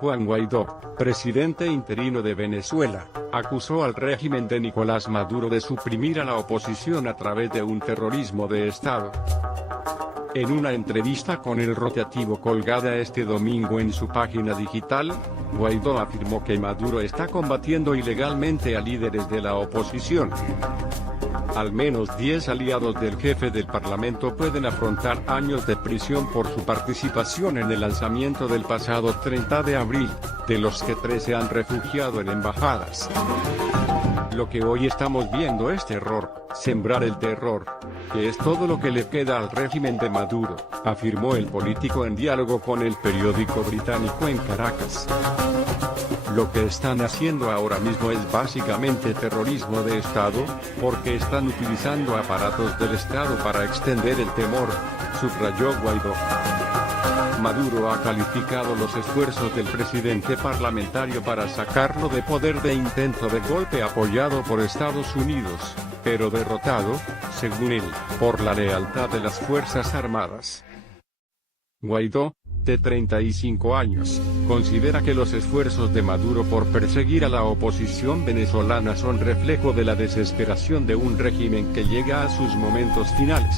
Juan Guaidó, presidente interino de Venezuela, acusó al régimen de Nicolás Maduro de suprimir a la oposición a través de un terrorismo de Estado. En una entrevista con El Rotativo colgada este domingo en su página digital, Guaidó afirmó que Maduro está combatiendo ilegalmente a líderes de la oposición. Al menos 10 aliados del jefe del Parlamento pueden afrontar años de prisión por su participación en el lanzamiento del pasado 30 de abril, de los que 3 se han refugiado en embajadas. Lo que hoy estamos viendo es terror, sembrar el terror, que es todo lo que le queda al régimen de Maduro, afirmó el político en diálogo con el periódico británico en Caracas. Lo que están haciendo ahora mismo es básicamente terrorismo de Estado, porque están utilizando aparatos del Estado para extender el temor, subrayó Guaidó. Maduro ha calificado los esfuerzos del presidente parlamentario para sacarlo de poder de intento de golpe apoyado por Estados Unidos, pero derrotado, según él, por la lealtad de las Fuerzas Armadas. Guaidó, de 35 años, considera que los esfuerzos de Maduro por perseguir a la oposición venezolana son reflejo de la desesperación de un régimen que llega a sus momentos finales.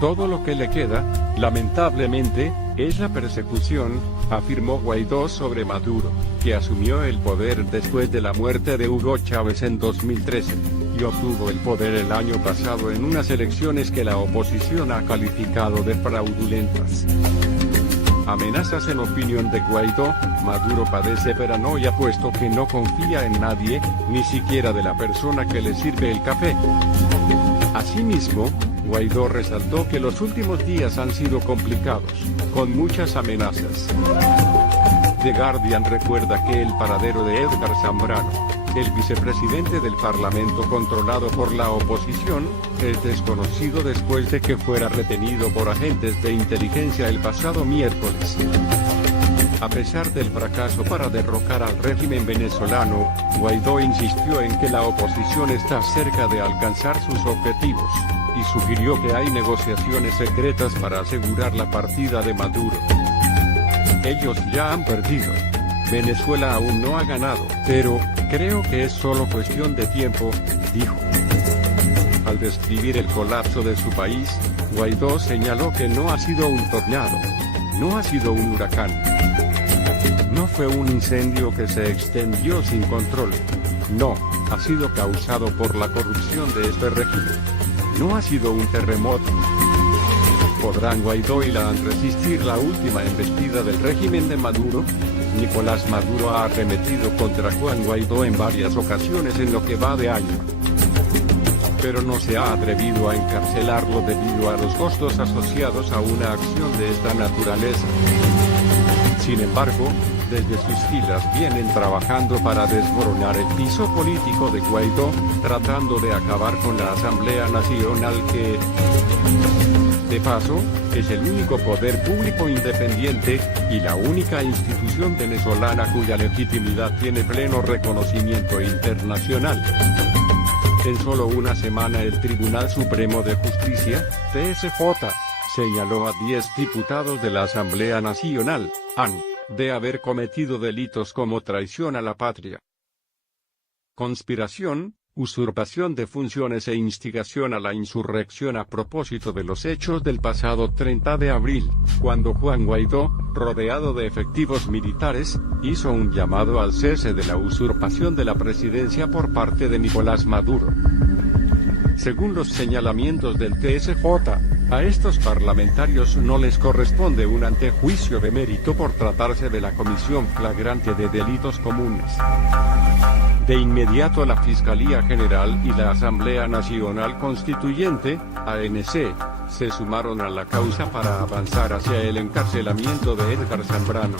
Todo lo que le queda, lamentablemente, es la persecución, afirmó Guaidó sobre Maduro, que asumió el poder después de la muerte de Hugo Chávez en 2013, y obtuvo el poder el año pasado en unas elecciones que la oposición ha calificado de fraudulentas. Amenazas. En opinión de Guaidó, Maduro padece paranoia puesto que no confía en nadie, ni siquiera de la persona que le sirve el café. Asimismo, Guaidó resaltó que los últimos días han sido complicados, con muchas amenazas. The Guardian recuerda que el paradero de Edgar Zambrano, el vicepresidente del Parlamento controlado por la oposición, es desconocido después de que fuera retenido por agentes de inteligencia el pasado miércoles. A pesar del fracaso para derrocar al régimen venezolano, Guaidó insistió en que la oposición está cerca de alcanzar sus objetivos, y sugirió que hay negociaciones secretas para asegurar la partida de Maduro. Ellos ya han perdido. Venezuela aún no ha ganado, pero creo que es solo cuestión de tiempo, dijo. Al describir el colapso de su país, Guaidó señaló que no ha sido un tornado, no ha sido un huracán. No fue un incendio que se extendió sin control. No, ha sido causado por la corrupción de este régimen. No ha sido un terremoto. ¿Podrán Guaidó y la ANR resistir la última embestida del régimen de Maduro? Nicolás Maduro ha arremetido contra Juan Guaidó en varias ocasiones en lo que va de año, pero no se ha atrevido a encarcelarlo debido a los costos asociados a una acción de esta naturaleza. Sin embargo, desde sus filas vienen trabajando para desmoronar el piso político de Guaidó, tratando de acabar con la Asamblea Nacional que, de paso, es el único poder público independiente, y la única institución venezolana cuya legitimidad tiene pleno reconocimiento internacional. En solo una semana el Tribunal Supremo de Justicia, TSJ, señaló a 10 diputados de la Asamblea Nacional, AN, de haber cometido delitos como traición a la patria, conspiración, usurpación de funciones e instigación a la insurrección a propósito de los hechos del pasado 30 de abril, cuando Juan Guaidó, rodeado de efectivos militares, hizo un llamado al cese de la usurpación de la presidencia por parte de Nicolás Maduro. Según los señalamientos del TSJ, a estos parlamentarios no les corresponde un antejuicio de mérito por tratarse de la comisión flagrante de delitos comunes. De inmediato la Fiscalía General y la Asamblea Nacional Constituyente, ANC, se sumaron a la causa para avanzar hacia el encarcelamiento de Edgar Zambrano,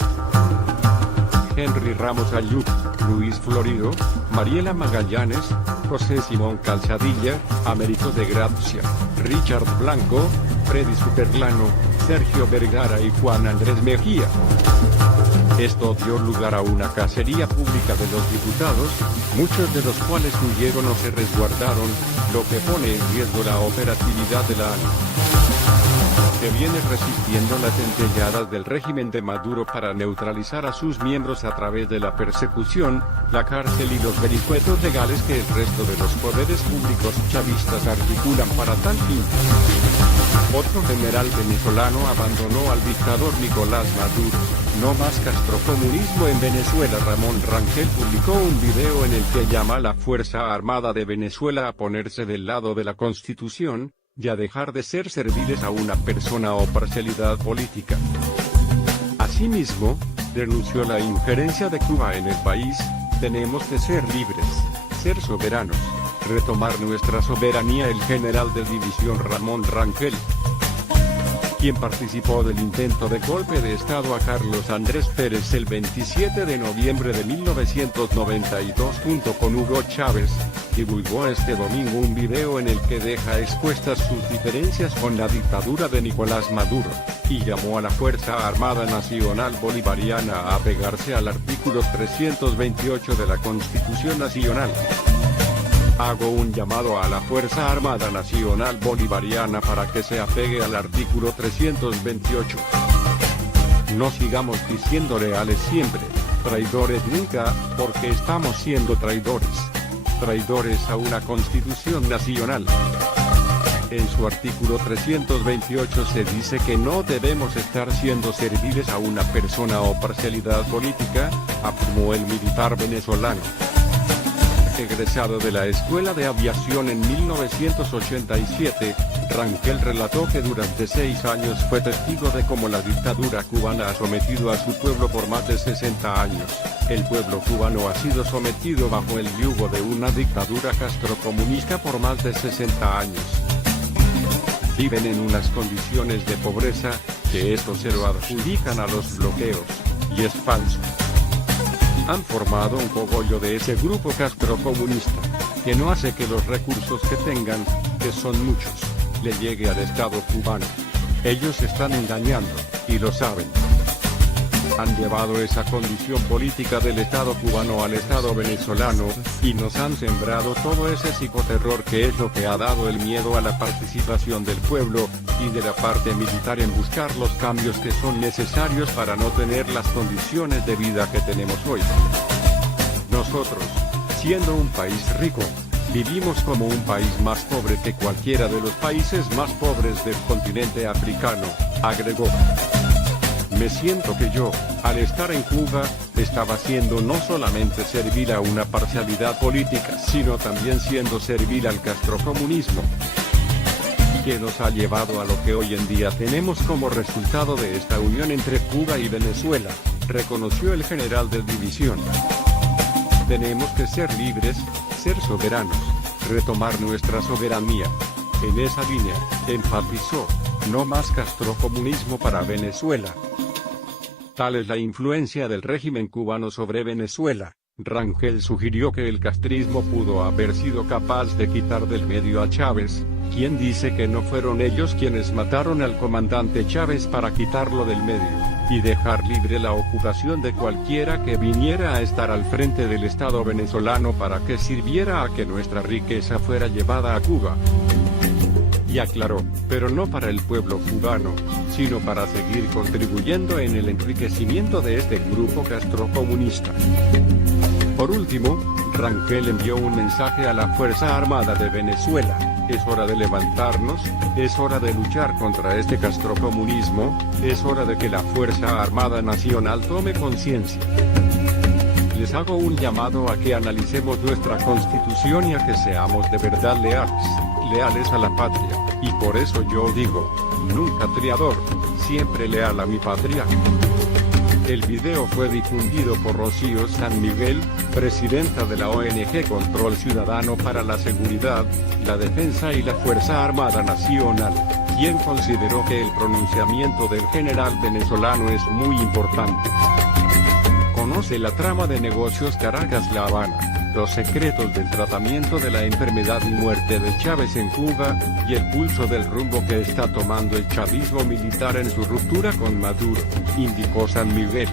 Henry Ramos Ayub, Luis Florido, Mariela Magallanes, José Simón Calzadilla, Américo de Gracia, Richard Blanco, Freddy Superlano, Sergio Vergara y Juan Andrés Mejía. Esto dio lugar a una cacería pública de los diputados, muchos de los cuales huyeron o se resguardaron, lo que pone en riesgo la operatividad de la ANR. que viene resistiendo las dentelladas del régimen de Maduro para neutralizar a sus miembros a través de la persecución, la cárcel y los vericuetos legales que el resto de los poderes públicos chavistas articulan para tal fin. Otro general venezolano abandonó al dictador Nicolás Maduro. No más castrocomunismo en Venezuela. Ramón Rangel publicó un video en el que llama a la Fuerza Armada de Venezuela a ponerse del lado de la Constitución, y a dejar de ser serviles a una persona o parcialidad política. Asimismo, denunció la injerencia de Cuba en el país. Tenemos que ser libres, ser soberanos, retomar nuestra soberanía. El general de división Ramón Rangel, quien participó del intento de golpe de Estado a Carlos Andrés Pérez el 27 de noviembre de 1992 junto con Hugo Chávez, divulgó este domingo un video en el que deja expuestas sus diferencias con la dictadura de Nicolás Maduro, y llamó a la Fuerza Armada Nacional Bolivariana a apegarse al artículo 328 de la Constitución Nacional. Hago un llamado a la Fuerza Armada Nacional Bolivariana para que se apegue al artículo 328. No sigamos diciendo leales siempre, traidores nunca, porque estamos siendo traidores. Traidores a una Constitución nacional. En su artículo 328 se dice que no debemos estar siendo serviles a una persona o parcialidad política, afirmó el militar venezolano. Egresado de la Escuela de Aviación en 1987, Rangel relató que durante 6 años fue testigo de cómo la dictadura cubana ha sometido a su pueblo por más de 60 años. El pueblo cubano ha sido sometido bajo el yugo de una dictadura castrocomunista por más de 60 años. Viven en unas condiciones de pobreza, que esto se lo adjudican a los bloqueos, y es falso. Han formado un cogollo de ese grupo castrocomunista, que no hace que los recursos que tengan, que son muchos, le llegue al Estado cubano. Ellos están engañando, y lo saben. Han llevado esa condición política del Estado cubano al Estado venezolano, y nos han sembrado todo ese psicoterror que es lo que ha dado el miedo a la participación del pueblo, y de la parte militar en buscar los cambios que son necesarios para no tener las condiciones de vida que tenemos hoy. Nosotros, siendo un país rico, vivimos como un país más pobre que cualquiera de los países más pobres del continente africano, agregó. Me siento que yo, al estar en Cuba, estaba siendo no solamente servil a una parcialidad política, sino también siendo servil al castrocomunismo, que nos ha llevado a lo que hoy en día tenemos como resultado de esta unión entre Cuba y Venezuela, reconoció el general de división. Tenemos que ser libres, ser soberanos, retomar nuestra soberanía. En esa línea, enfatizó, no más castrocomunismo para Venezuela. Tal es la influencia del régimen cubano sobre Venezuela. Rangel sugirió que el castrismo pudo haber sido capaz de quitar del medio a Chávez, quien dice que no fueron ellos quienes mataron al comandante Chávez para quitarlo del medio, y dejar libre la ocupación de cualquiera que viniera a estar al frente del Estado venezolano para que sirviera a que nuestra riqueza fuera llevada a Cuba. Y aclaró, pero no para el pueblo cubano, sino para seguir contribuyendo en el enriquecimiento de este grupo castrocomunista. Por último, Rangel envió un mensaje a la Fuerza Armada de Venezuela: es hora de levantarnos, es hora de luchar contra este castrocomunismo, es hora de que la Fuerza Armada Nacional tome conciencia. Les hago un llamado a que analicemos nuestra Constitución y a que seamos de verdad leales a la patria, y por eso yo digo, nunca traidor, siempre leal a mi patria. El video fue difundido por Rocío San Miguel, presidenta de la ONG Control Ciudadano para la Seguridad, la Defensa y la Fuerza Armada Nacional, quien consideró que el pronunciamiento del general venezolano es muy importante. Conoce la trama de negocios Caracas-La Habana, los secretos del tratamiento de la enfermedad y muerte de Chávez en Cuba, y el pulso del rumbo que está tomando el chavismo militar en su ruptura con Maduro, indicó San Miguel.